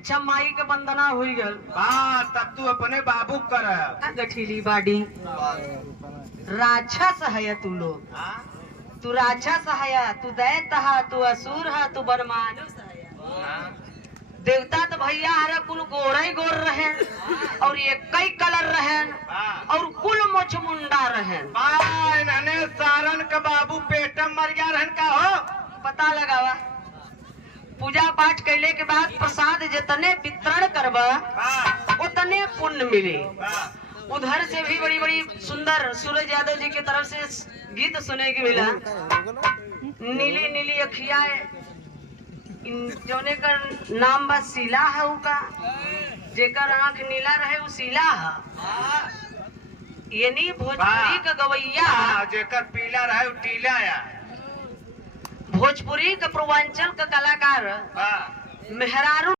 अच्छा माई के वंदना हुई गल। हाँ तब तू अपने बाबू कर। गठीली बाडी राक्षस है तू लोग, तू राक्षस है, तू दैत है, तू असुर है, तू बदमानुस है। देवता तो भैया हरे कुल गोरा ही गोर रहे और एक कई कलर रहे और कुल मुछ मुंडा रहे। सारन का बाबू पेटम मर गया रहन का हो पता लगावा। पूजा पाठ कैले के बाद प्रसाद जितने वितरण करवा उतने पुण्य मिले। उधर से भी बड़ी बड़ी सुंदर सूरज यादव जी की तरफ से गीत सुने के मिला। नीली नीली अखिया जोने का नाम बस शीला है उनका, जेकर आंख नीला रहे वो शीला है। यानी भोजपुरी का गवैया जेकर पीला रहे वो टीला या। भोजपुरी का पूर्वांचल का कलाकार मेहरारू